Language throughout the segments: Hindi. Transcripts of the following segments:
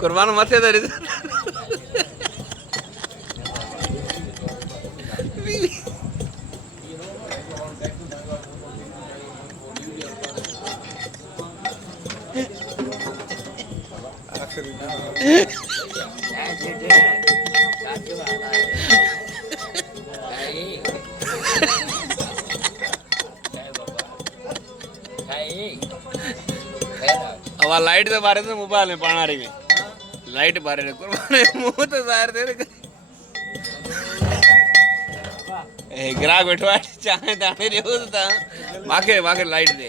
कुर्बान मथे दे अब लाइट तो बारे तो मोबाइल में पानी में लाइट बारे ने कुर्बान मुंह तो जाहिर दे ग्राहक बैठो चाहे दाने रे होता माके माके लाइट दे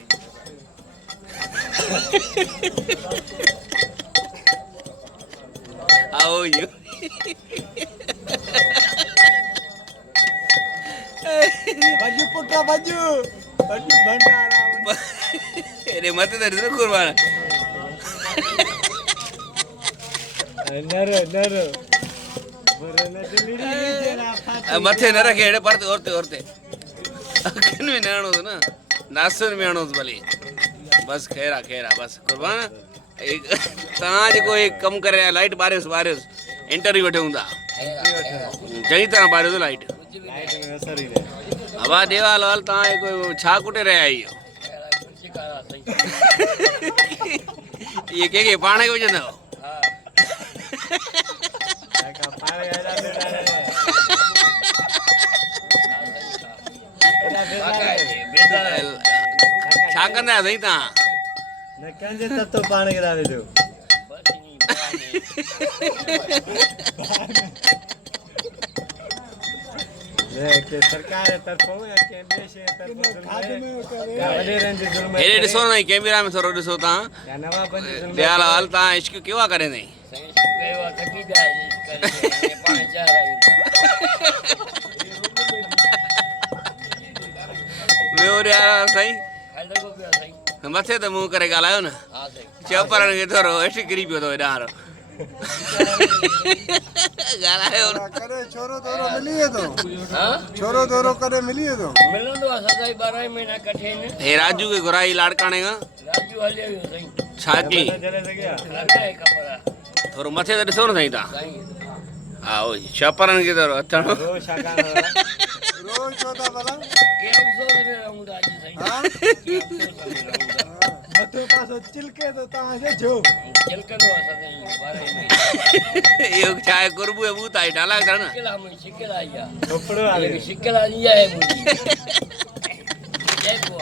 आओ यू बाजू पुट्टा बाजू बाजू भंडारा अरे मत दे कुर्बान नर नर मथे न रखे हेड़े परते औरते औरते अखन में नाणो तो ना नासन में आणो भली बस खेरा खेरा बस कुर्बान एक ता जो एक कम करे लाइट बारिश बारिश इंटरव्यू बैठे हुंदा चंगी तरह बारिश लाइट लाइट में असर ही रहे हवा देवाल वाल ता कोई छा कुटे रहे आई ये के पाणे को जंदा का पानी आ जाते छा कंदा सही ता न कंजे तब तो पानी गिरावे जो के सरकार तरफों या के देश तरफों गावले रेंज जुल्म हेरे ॾिसो न कैमरा में थोरो ॾिसो ता या नवा बंदी जुल्म दयाल हाल ता इश्क केवा करे नहीं केवा थकी जाए करे पानी चाह रही ॿियो यार साईं खाई लॻो पियो साईं मथे त मुंहुं करे ॻाल्हायो न हा साईं चौपरनि खे थोरो हेठि किरी पियो अथव हेॾां ॻाल्हायो न करे छोरो दोरो मिली तो हां छोरो दोरो करे मिली तो मिलंदो आहे सदाई 12 महीना कठे ने हे राजू खे घुराई लाड़काणे खां राजू हलियो वियो साईं छा की चले गया लॻाए ख़बर आहे थोरो मथे त ॾिसो न साईं तव्हां साईं हा उहो छापरनि खे थोरो अथणो रो शागान रोज छोटा भला के अफ़सोस में रहूंदा अॼु साईं हां के अफ़सोस में रहूंदा मथे पासो चिलके तो ता जे जो चिलकंदो आहे सदाई 12 महीना इहो छा आहे कुर्बू बूत आहे डाला न शिकिल आहे मुंहिंजी शिकिल आई आहे कपड़ो वाले शिकिल आई आहे मुंहिंजी